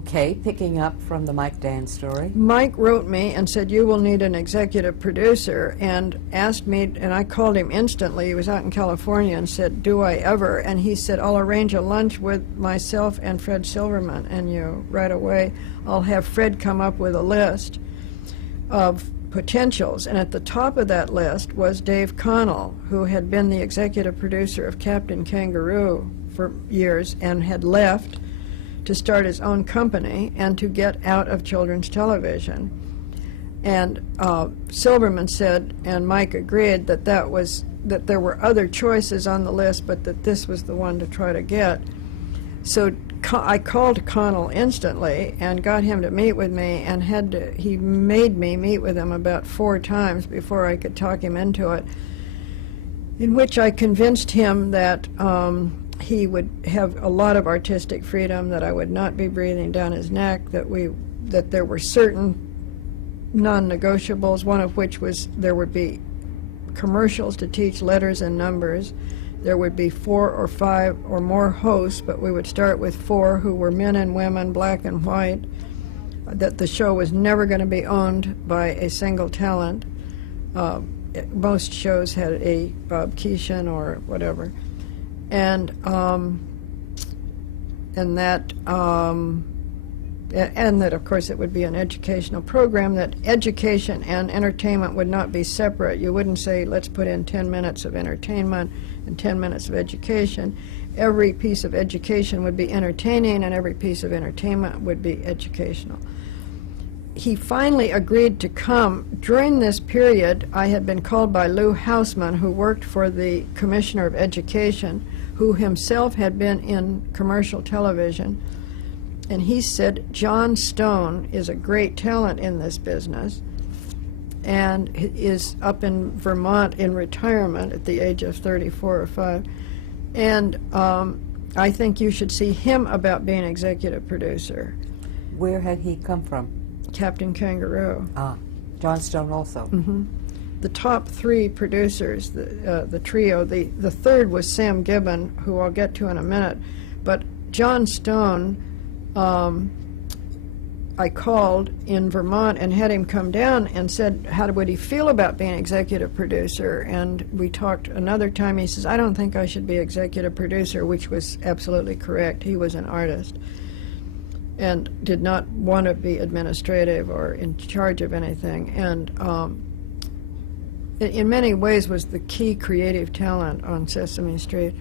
Okay, picking up from the Mike Dan story. Mike wrote me and said, you will need an executive producer, and asked me, and I called him instantly. He was out in California, and said, do I ever? And he said, I'll arrange a lunch with myself and Fred Silverman, and you right away I'll have Fred come up with a list of potentials. And at the top of that list was Dave Connell, who had been the executive producer of Captain Kangaroo for years and had left to start his own company and to get out of children's television. And Silverman said, and Mike agreed, that there were other choices on the list, but that this was the one to try to get. So I called Connell instantly and got him to meet with me, and he made me meet with him about 4 times before I could talk him into it, in which I convinced him that he would have a lot of artistic freedom, that I would not be breathing down his neck, that there were certain non-negotiables, one of which was there would be commercials to teach letters and numbers. There would be 4 or 5 or more hosts, but we would start with 4 who were men and women, black and white, that the show was never going to be owned by a single talent. Most shows had a Bob Keeshan or whatever. And that of course it would be an educational program, that education and entertainment would not be separate. You wouldn't say, let's put in 10 minutes of entertainment and 10 minutes of education. Every piece of education would be entertaining, and every piece of entertainment would be educational. He finally agreed to come. During this period, I had been called by Lou Hausman, who worked for the Commissioner of Education, who himself had been in commercial television, and he said, John Stone is a great talent in this business and is up in Vermont in retirement at the age of 34 or 5, and I think you should see him about being executive producer. Where had he come from? Captain Kangaroo. Ah, John Stone also. Mm-hmm. The top 3 producers, the trio, the third was Sam Gibbon, who I'll get to in a minute, but John Stone, I called in Vermont and had him come down and said, how would he feel about being executive producer? And we talked another time. He says, I don't think I should be executive producer, which was absolutely correct. He was an artist and did not want to be administrative or in charge of anything, and in many ways was the key creative talent on Sesame Street.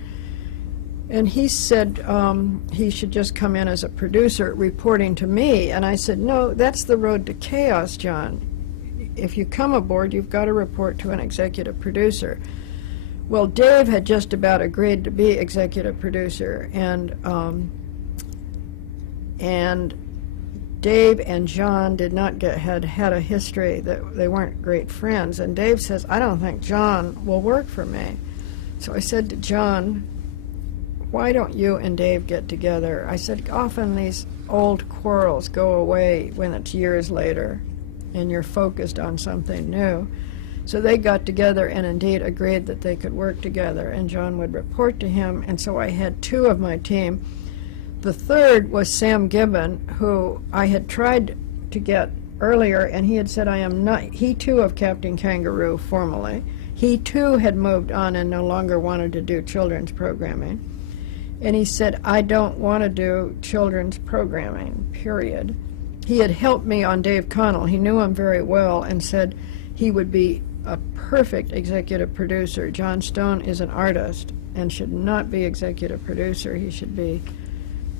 And he said he should just come in as a producer reporting to me, and I said, no, that's the road to chaos, John. If you come aboard, you've got to report to an executive producer. Well, Dave had just about agreed to be executive producer, and Dave and John did not had a history, that they weren't great friends, and Dave says, I don't think John will work for me. So I said to John, why don't you and Dave get together? I said, often these old quarrels go away when it's years later and you're focused on something new. So they got together and indeed agreed that they could work together, and John would report to him, and so I had 2 of my team. The third was Sam Gibbon, who I had tried to get earlier, and he had said, I am not, he too of Captain Kangaroo formally. He too had moved on and no longer wanted to do children's programming. And he said, I don't want to do children's programming, period. He had helped me on Dave Connell. He knew him very well and said he would be a perfect executive producer. John Stone is an artist and should not be executive producer. He should be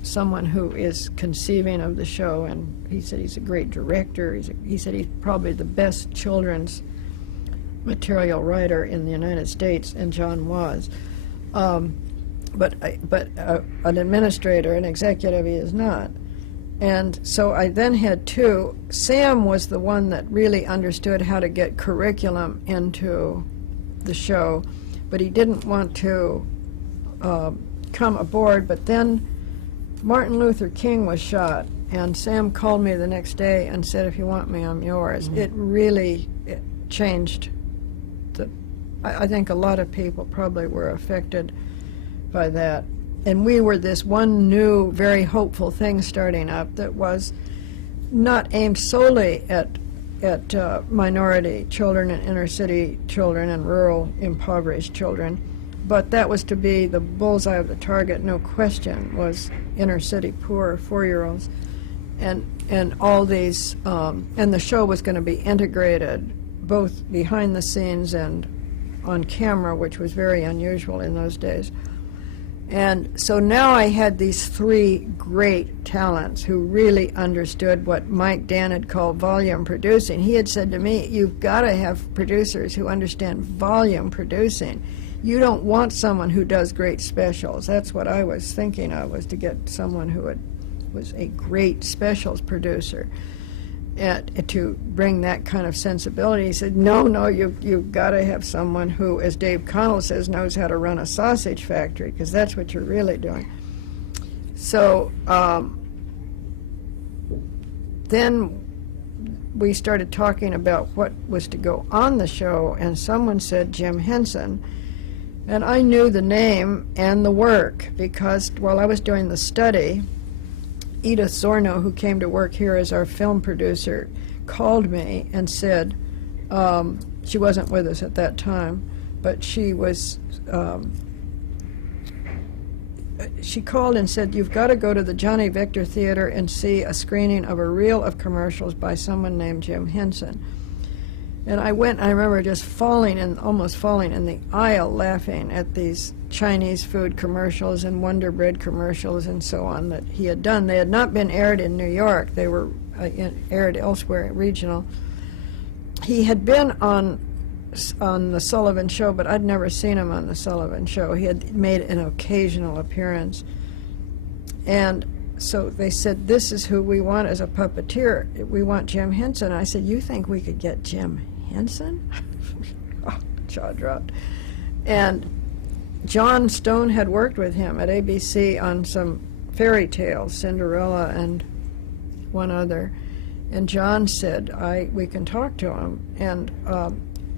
someone who is conceiving of the show, and he said he's a great director. He said he's probably the best children's material writer in the United States, and John was. But an administrator, an executive, he is not. And so I then had 2. Sam was the one that really understood how to get curriculum into the show, but he didn't want to come aboard. But then Martin Luther King was shot, and Sam called me the next day and said, if you want me, I'm yours. Mm-hmm. It really changed I think a lot of people probably were affected by that. and we were this one new, very hopeful thing starting up that was not aimed solely at minority children and inner city children and rural impoverished children, but that was to be the bullseye of the target, no question, was inner city poor 4-year-olds. And all these, and the show was going to be integrated both behind the scenes and on camera, which was very unusual in those days. And so now I had these 3 great talents who really understood what Mike Dan had called volume producing. He had said to me, you've got to have producers who understand volume producing. You don't want someone who does great specials. That's what I was thinking of, was to get someone who was a great specials producer to bring that kind of sensibility. He said, no, you've got to have someone who, as Dave Connell says, knows how to run a sausage factory, because that's what you're really doing. So then we started talking about what was to go on the show, and someone said Jim Henson. And I knew the name and the work, because while I was doing the study, Edith Zorno, who came to work here as our film producer, called me and said, she wasn't with us at that time, but she was, she called and said, you've got to go to the Johnny Victor Theater and see a screening of a reel of commercials by someone named Jim Henson. And I went, I remember just almost falling in the aisle laughing at these Chinese food commercials and Wonder Bread commercials and so on that he had done. They had not been aired in New York. They were aired elsewhere, regional. He had been on the Sullivan Show, but I'd never seen him on the Sullivan Show. He had made an occasional appearance. And so they said, this is who we want as a puppeteer. We want Jim Henson. I said, you think we could get Jim Henson? Oh, jaw dropped. And John Stone had worked with him at ABC on some fairy tales, Cinderella and one other. And John said, we can talk to him. And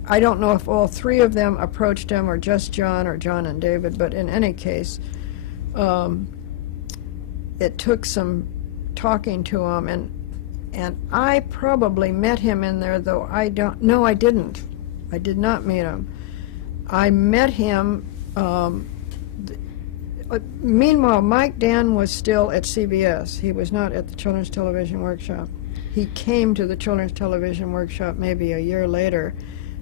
I don't know if all 3 of them approached him, or just John, or John and David, but in any case, it took some talking to him, and I probably met him in there, though I didn't. I did not meet him. I met him, meanwhile, Mike Dan was still at CBS. He was not at the Children's Television Workshop. He came to the Children's Television Workshop maybe a year later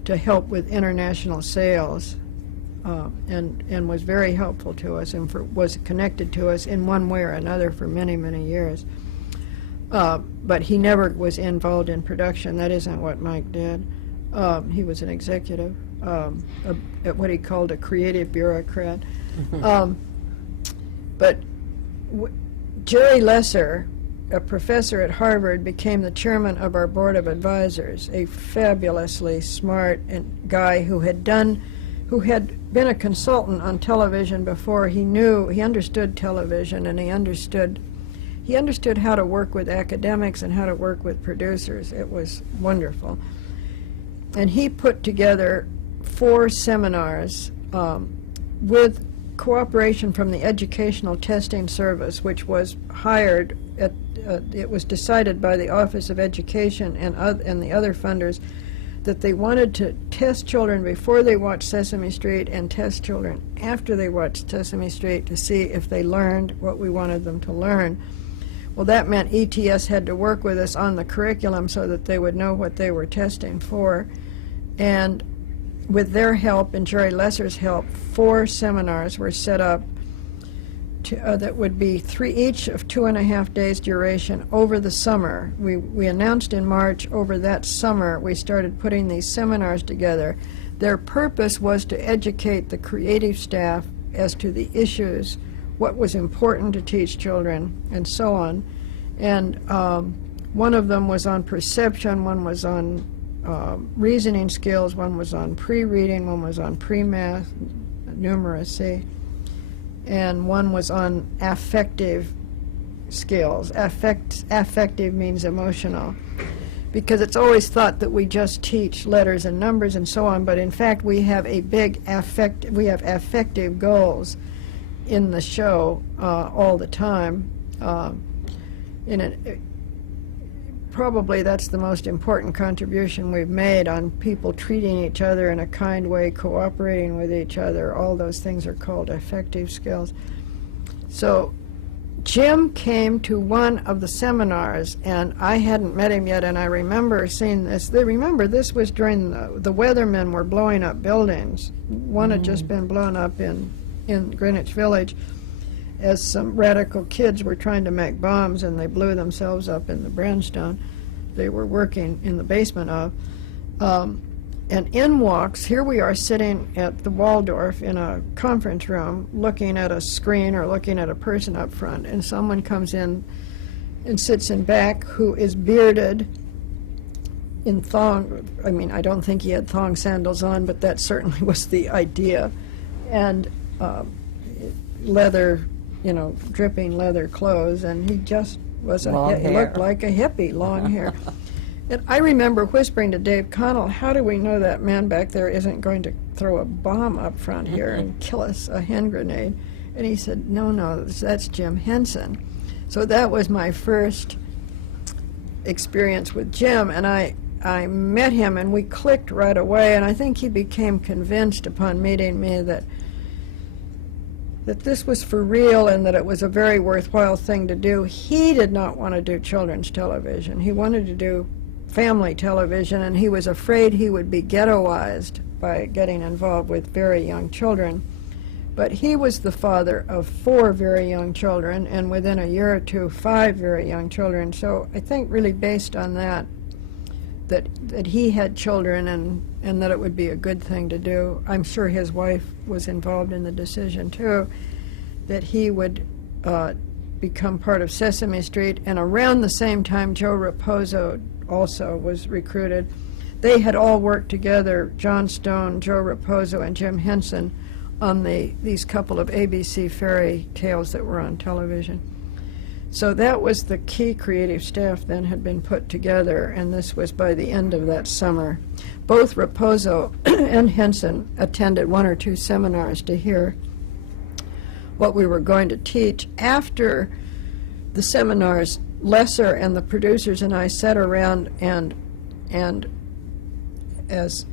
to help with international sales. And was very helpful to us, and was connected to us in one way or another for many, many years. But he never was involved in production. That isn't what Mike did. He was an executive, what he called a creative bureaucrat. But Jerry Lesser, a professor at Harvard, became the chairman of our board of advisors, a fabulously smart guy who had been a consultant on television before. He understood television, and he understood how to work with academics and how to work with producers. It was wonderful. And he put together 4 seminars with cooperation from the Educational Testing Service, which was hired it was decided by the Office of Education and the other funders that they wanted to test children before they watched Sesame Street and test children after they watched Sesame Street to see if they learned what we wanted them to learn. Well, that meant ETS had to work with us on the curriculum so that they would know what they were testing for. And with their help and Jerry Lesser's help, 4 seminars were set up that would be 3 each of 2.5 days duration over the summer. We announced in March. Over that summer we started putting these seminars together. Their purpose was to educate the creative staff as to the issues, what was important to teach children, and so on. And one of them was on perception, one was on reasoning skills, one was on pre-reading, one was on pre-math, numeracy, and one was on affective skills. Affective means emotional, because it's always thought that we just teach letters and numbers and so on, but in fact we have affective goals. in the show all the time. Probably that's the most important contribution we've made on people treating each other in a kind way, cooperating with each other. All those things are called affective skills. So Jim came to one of the seminars, and I hadn't met him yet, and I remember seeing this. Remember, this was during the weathermen were blowing up buildings. One had just been blown up in Greenwich Village, as some radical kids were trying to make bombs, and they blew themselves up in the brownstone they were working in the basement of. And in walks, here we are sitting at the Waldorf in a conference room, looking at a screen or looking at a person up front, and someone comes in and sits in back who is bearded in thong. I mean, I don't think he had thong sandals on, but that certainly was the idea. And leather, dripping leather clothes, and he just was he looked like a hippie, long hair. And I remember whispering to Dave Connell, how do we know that man back there isn't going to throw a bomb up front here and kill us, a hand grenade? And he said, no, that's Jim Henson. So that was my first experience with Jim, and I met him, and we clicked right away, and I think he became convinced upon meeting me that this was for real and that it was a very worthwhile thing to do. He did not want to do children's television. He wanted to do family television, and he was afraid he would be ghettoized by getting involved with very young children. But he was the father of 4 very young children, and within a year or two, 5 very young children. So I think really based on that he had children and that it would be a good thing to do. I'm sure his wife was involved in the decision too, that he would become part of Sesame Street. And around the same time, Joe Raposo also was recruited. They had all worked together, John Stone, Joe Raposo, and Jim Henson, on these couple of ABC fairy tales that were on television. So that was the key creative staff then had been put together, and this was by the end of that summer. Both Raposo and Henson attended 1 or 2 seminars to hear what we were going to teach. After the seminars, Lesser and the producers and I sat around and as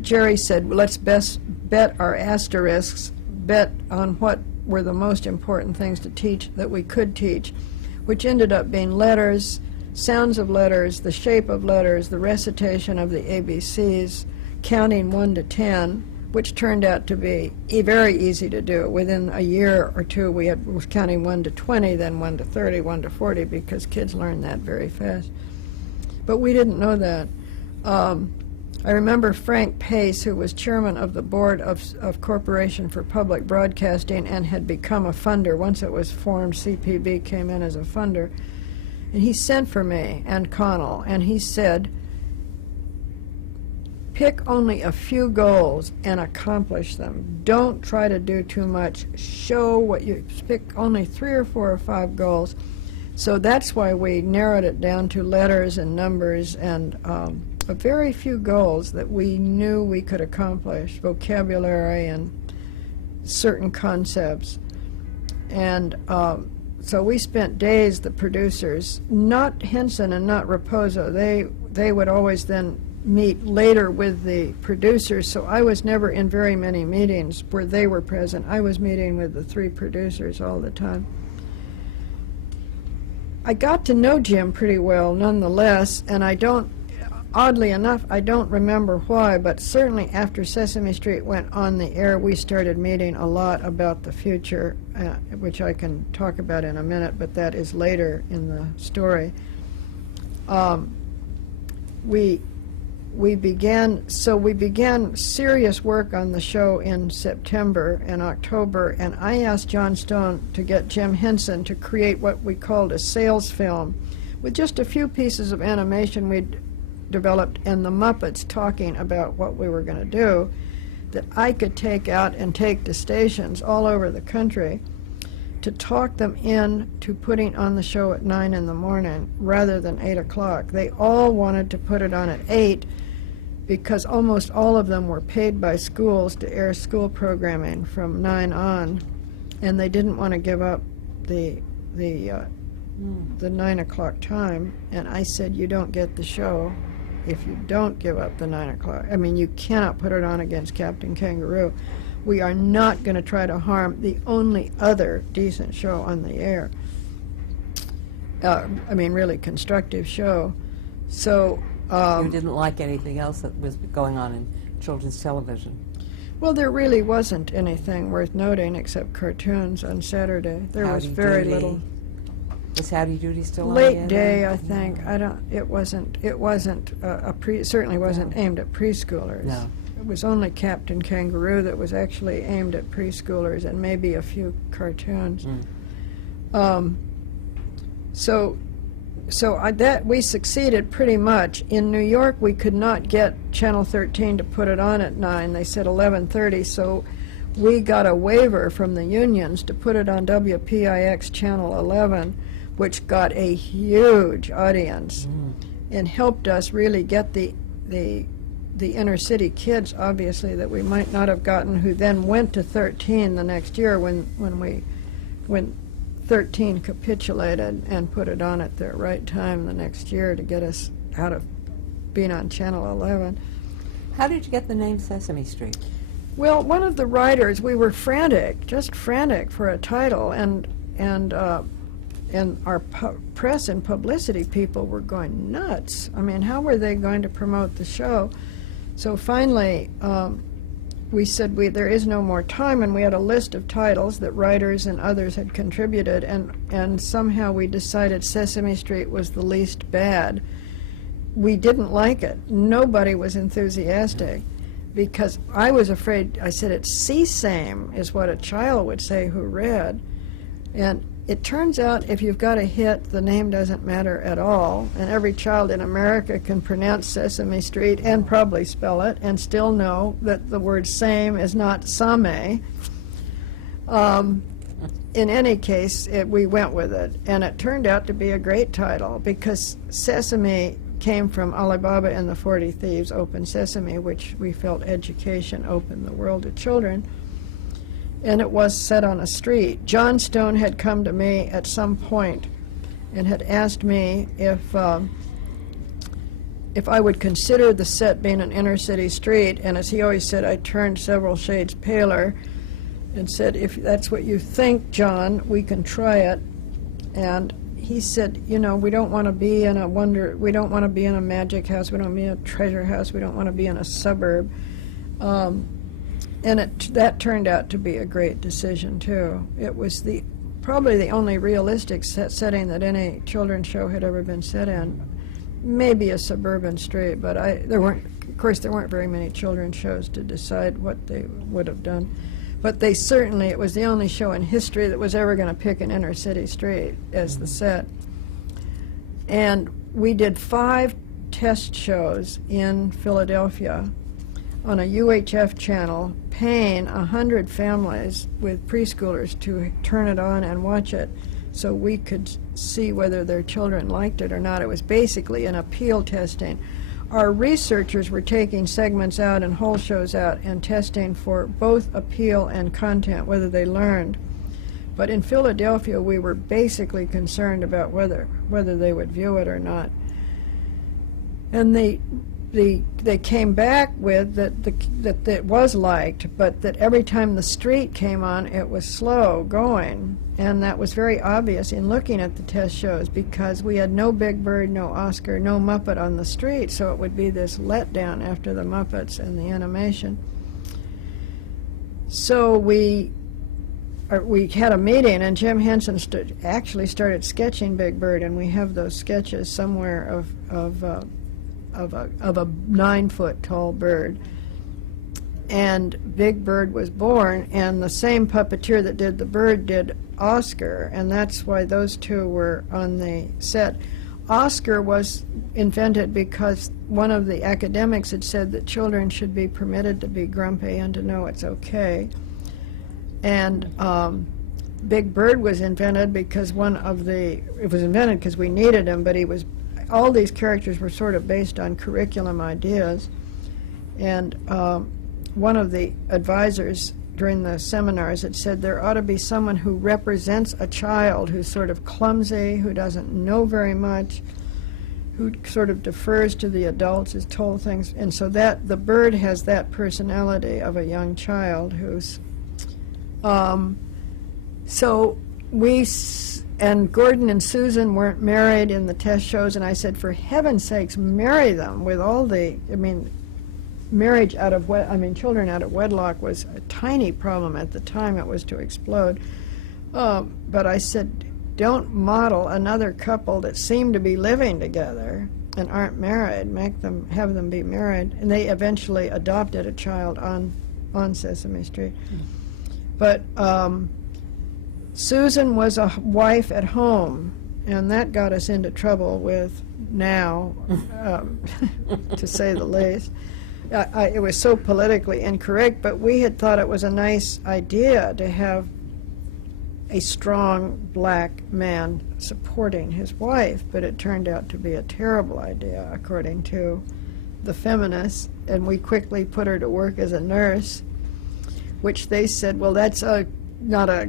Jerry said, let's best bet our asterisks, bet on what were the most important things to teach that we could teach, which ended up being letters, sounds of letters, the shape of letters, the recitation of the ABCs, counting 1 to 10, which turned out to be very easy to do. Within a year or two, we was counting 1 to 20, then 1 to 30, 1 to 40, because kids learn that very fast. But we didn't know that. I remember Frank Pace, who was chairman of the board of Corporation for Public Broadcasting and had become a funder. Once it was formed, CPB came in as a funder. And he sent for me and Connell, and he said, pick only a few goals and accomplish them. Don't try to do too much. Show what you pick, only 3 or 4 or 5 goals. So that's why we narrowed it down to letters and numbers and a very few goals that we knew we could accomplish, vocabulary and certain concepts. And so we spent days, the producers, not Henson and not Raposo, they would always then meet later with the producers, so I was never in very many meetings where they were present. I was meeting with the 3 producers all the time. I got to know Jim pretty well nonetheless, and oddly enough, I don't remember why, but certainly after Sesame Street went on the air, we started meeting a lot about the future, which I can talk about in a minute, but that is later in the story. We began serious work on the show in September and October, and I asked John Stone to get Jim Henson to create what we called a sales film with just a few pieces of animation we'd developed and the Muppets talking about what we were going to do, that I could take out and take to stations all over the country to talk them in to putting on the show at 9 in the morning rather than 8 o'clock. They all wanted to put it on at 8 because almost all of them were paid by schools to air school programming from 9 on. and they didn't want to give up the 9 o'clock time, and I said, you don't get the show if you don't give up the 9 o'clock. I mean, you cannot put it on against Captain Kangaroo. We are not going to try to harm the only other decent show on the air. I mean, really constructive show. So You didn't like anything else that was going on in children's television? well, there really wasn't anything worth noting except cartoons on Saturday. There was Howdy very Doody. little. Was Howdy Doody still on the Late air day, then? I think. I don't. It wasn't certainly wasn't aimed at preschoolers. No. It was only Captain Kangaroo that was actually aimed at preschoolers, and maybe a few cartoons. That we succeeded pretty much. In New York, we could not get Channel 13 to put it on at 9. They said 11:30, so we got a waiver from the unions to put it on WPIX Channel 11, which got a huge audience and helped us really get the inner city kids, obviously, that we might not have gotten, who then went to 13 the next year when 13 capitulated and put it on at the right time the next year to get us out of being on Channel 11. How did you get the name Sesame Street? Well, one of the writers, we were just frantic for a title, and our press and publicity people were going nuts. I mean, how were they going to promote the show? So finally, we said there is no more time, and we had a list of titles that writers and others had contributed, and somehow we decided Sesame Street was the least bad. We didn't like it. Nobody was enthusiastic, because I was afraid. I said it's Sesame is what a child would say who read, and it turns out if you've got a hit, the name doesn't matter at all, and every child in America can pronounce Sesame Street and probably spell it and still know that the word same is not same. In any case, we went with it, and it turned out to be a great title, because Sesame came from Alibaba and the 40 Thieves' Open Sesame, which we felt education opened the world to children. And it was set on a street. John Stone had come to me at some point and had asked me if I would consider the set being an inner city street, and as he always said, I turned several shades paler and said, if that's what you think, John, we can try it. And he said, you know, we don't want to be in we don't want to be in a magic house, we don't want to be in a treasure house, we don't want to be in a suburb. And that turned out to be a great decision, too. It was probably the only realistic setting that any children's show had ever been set in. Maybe a suburban street, but there weren't very many children's shows to decide what they would have done. But it was the only show in history that was ever going to pick an inner city street as the set. And we did 5 test shows in Philadelphia on a UHF channel, paying 100 families with preschoolers to turn it on and watch it so we could see whether their children liked it or not. It was basically an appeal testing. Our researchers were taking segments out and whole shows out and testing for both appeal and content, whether they learned. But in Philadelphia, we were basically concerned about whether they would view it or not. And they came back with that it was liked, but that every time the street came on, it was slow going. And that was very obvious in looking at the test shows, because we had no Big Bird, no Oscar, no Muppet on the street, so it would be this letdown after the Muppets and the animation. So we had a meeting, and Jim Henson actually started sketching Big Bird, and we have those sketches somewhere of a 9-foot tall bird. And Big Bird was born, and the same puppeteer that did the bird did Oscar, and that's why those two were on the set. Oscar was invented because one of the academics had said that children should be permitted to be grumpy and to know it's okay. And Big Bird was invented because it was invented because we needed him, but all these characters were sort of based on curriculum ideas. And one of the advisors during the seminars, it said there ought to be someone who represents a child who's sort of clumsy, who doesn't know very much, who sort of defers to the adults, is told things. And so that the bird has that personality of a young child who's... so and Gordon and Susan weren't married in the test shows, and I said, for heaven's sakes, marry them with all the... marriage out of children out of wedlock was a tiny problem at the time. It was to explode. But I said, don't model another couple that seem to be living together and aren't married. Have them be married. And they eventually adopted a child on Sesame Street. But Susan was a wife at home, and that got us into trouble with now, to say the least. It was so politically incorrect, but we had thought it was a nice idea to have a strong black man supporting his wife, but it turned out to be a terrible idea, according to the feminists, and we quickly put her to work as a nurse, which they said, well, that's not a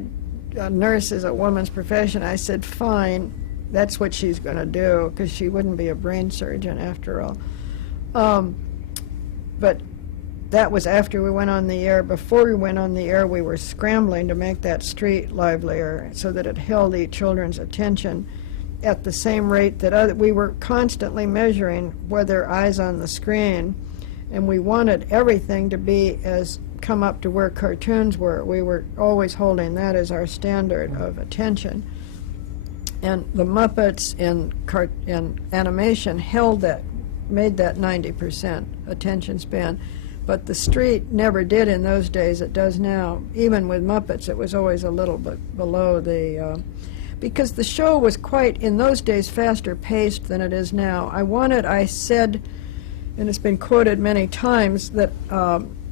nurse is a woman's profession. I said, fine, that's what she's going to do, because she wouldn't be a brain surgeon after all. But that was after we went on the air. Before we went on the air, we were scrambling to make that street livelier so that it held the children's attention at the same rate that we were constantly measuring whether eyes on the screen, and we wanted everything to be come up to where cartoons were. We were always holding that as our standard of attention. And the Muppets in animation made that 90% attention span. But the street never did in those days. It does now. Even with Muppets, it was always a little bit below the... because the show was quite, in those days, faster paced than it is now. I said, and it's been quoted many times, that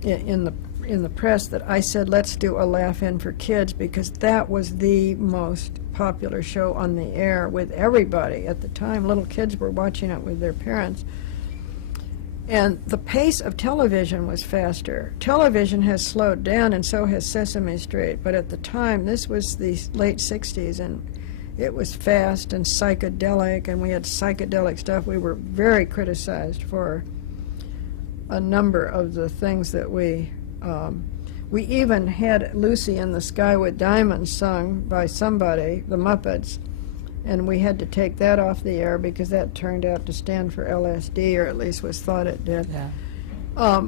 in the press, that I said, let's do a Laugh-In for Kids, because that was the most popular show on the air with everybody at the time. Little kids were watching it with their parents. And the pace of television was faster. Television has slowed down, and so has Sesame Street. But at the time, this was the late 60s, and it was fast and psychedelic, and we had psychedelic stuff. We were very criticized for a number of the things that we even had Lucy in the Sky with Diamonds sung by somebody, the Muppets, and we had to take that off the air because that turned out to stand for LSD, or at least was thought it did. Yeah.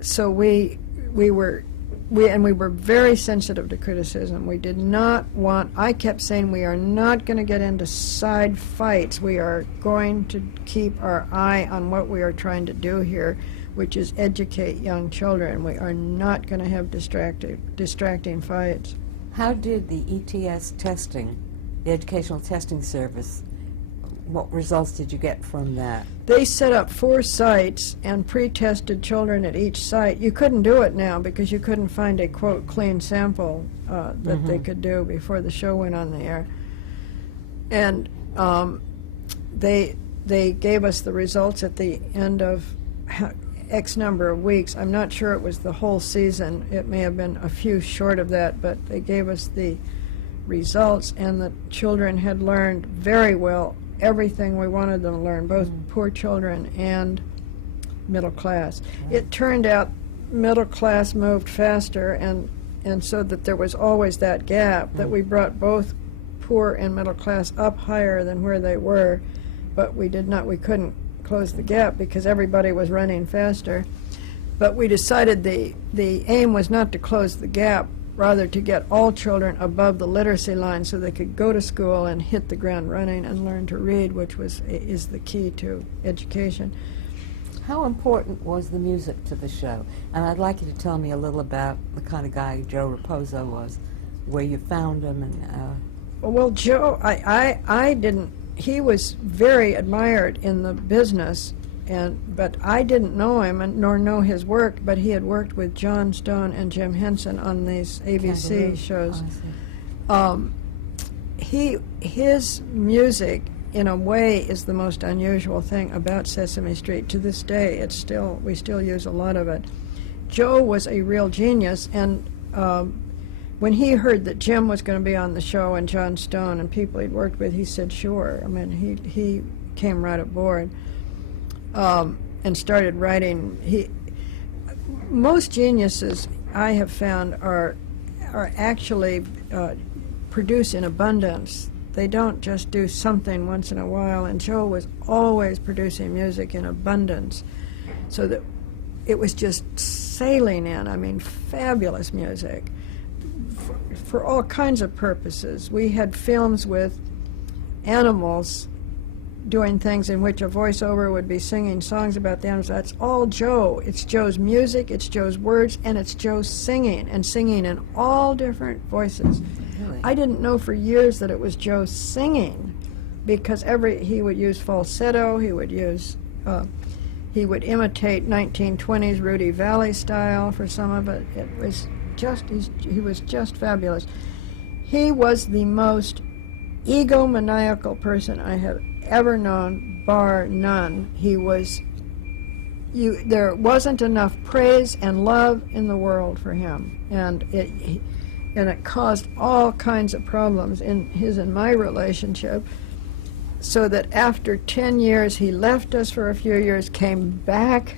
So we were very sensitive to criticism. We did not want... I kept saying, we are not going to get into side fights. We are going to keep our eye on what we are trying to do here, which is educate young children. We are not going to have distracting fights. How did the ETS testing, the Educational Testing Service, what results did you get from that? They set up 4 sites and pre-tested children at each site. You couldn't do it now because you couldn't find a, quote, clean sample that they could do before the show went on the air. And they gave us the results at the end of X number of weeks. I'm not sure it was the whole season. It may have been a few short of that, but they gave us the results, and the children had learned very well everything we wanted them to learn, both poor children and middle class. Right. It turned out middle class moved faster, and so that there was always that gap, that we brought both poor and middle class up higher than where they were, but we couldn't close the gap because everybody was running faster. But we decided the aim was not to close the gap, rather to get all children above the literacy line so they could go to school and hit the ground running and learn to read, which is the key to education. How important was the music to the show? And I'd like you to tell me a little about the kind of guy Joe Raposo was, where you found him. And well, Joe, I didn't. He was very admired in the business, but I didn't know him nor know his work, but he had worked with John Stone and Jim Henson on these ABC shows. His music, in a way, is the most unusual thing about Sesame Street. To this day, we still use a lot of it. Joe was a real genius, and when he heard that Jim was going to be on the show and John Stone and people he'd worked with, he said, sure. I mean, he came right aboard and started writing. Most geniuses I have found are actually produce in abundance. They don't just do something once in a while, and Joe was always producing music in abundance, so that it was just sailing in. I mean, fabulous music for all kinds of purposes. We had films with animals doing things in which a voiceover would be singing songs about the animals. That's all Joe. It's Joe's music, it's Joe's words, and it's Joe singing, and singing in all different voices. Really? I didn't know for years that it was Joe singing, because he would use falsetto, he would imitate 1920s Rudy Valley style for some of it. It was just, he was just fabulous. He was the most egomaniacal person I have ever known, bar none. He was, there wasn't enough praise and love in the world for him, and it caused all kinds of problems in his and my relationship, so that after 10 years he left us for a few years, came back.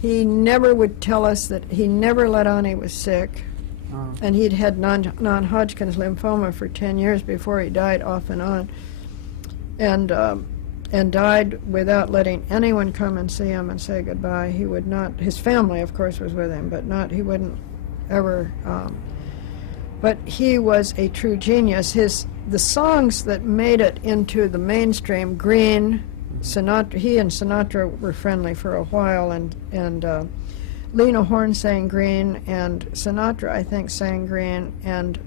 He never would tell us that he never let on he was sick. Oh. And he'd had non-Hodgkin's lymphoma for 10 years before he died, off and on, and died without letting anyone come and see him and say goodbye. He would not. His family, of course, was with him, but not. He wouldn't ever. But he was a true genius. The songs that made it into the mainstream, Green, Sinatra. He and Sinatra were friendly for a while, and Lena Horne sang Green, and Sinatra, I think, sang Green, and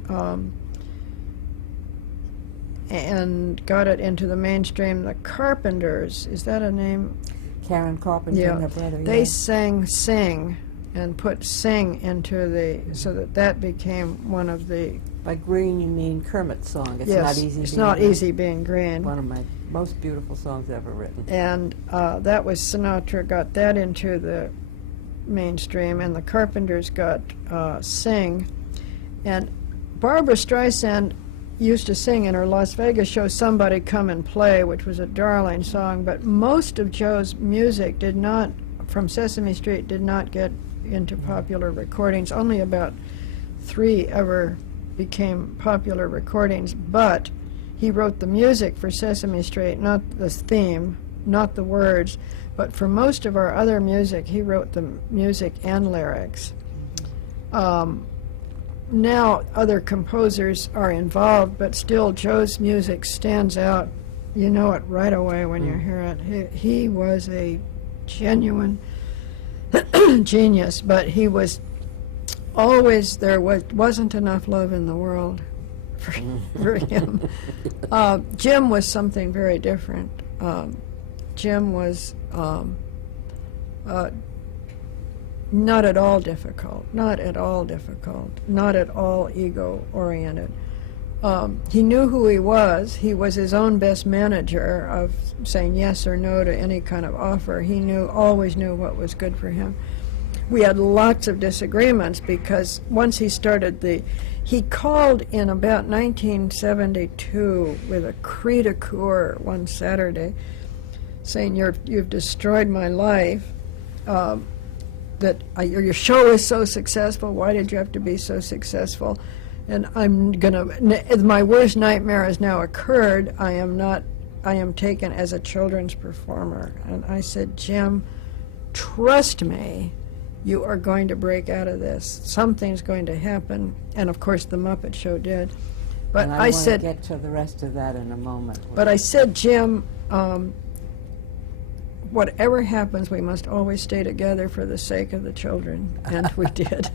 got it into the mainstream. The Carpenters, is that a name? Karen Carpenter Yeah. and her brother. They yeah. sang Sing, and put Sing into so that became one of the... By Green, you mean Kermit's song. It's yes, not easy. it's being not green. easy being green. One of my most beautiful songs ever written. And that was Sinatra got that into the mainstream, and the Carpenters got Sing. And Barbra Streisand used to sing in her Las Vegas show Somebody Come and Play, which was a darling song, but most of Joe's music did not, from Sesame Street, did not get into popular recordings. Only about 3 ever became popular recordings, but he wrote the music for Sesame Street, not the theme, not the words, but for most of our other music, he wrote the music and lyrics. Now other composers are involved, but still Joe's music stands out. You know it right away when you hear it. He was a genuine genius, but he was always, wasn't enough love in the world for him. Jim was something very different. Jim was not at all difficult, not at all ego-oriented. He knew who he was. He was his own best manager of saying yes or no to any kind of offer. He always knew what was good for him. We had lots of disagreements because once he started he called in about 1972 with a cri de coeur one Saturday, saying, you've destroyed my life, that your show is so successful, why did you have to be so successful? And my worst nightmare has now occurred. I am taken as a children's performer. And I said, Jim, trust me, you are going to break out of this. Something's going to happen. And of course the Muppet Show did. But and I want to get to the rest of that in a moment. But I said, Jim, whatever happens, we must always stay together for the sake of the children. And we did.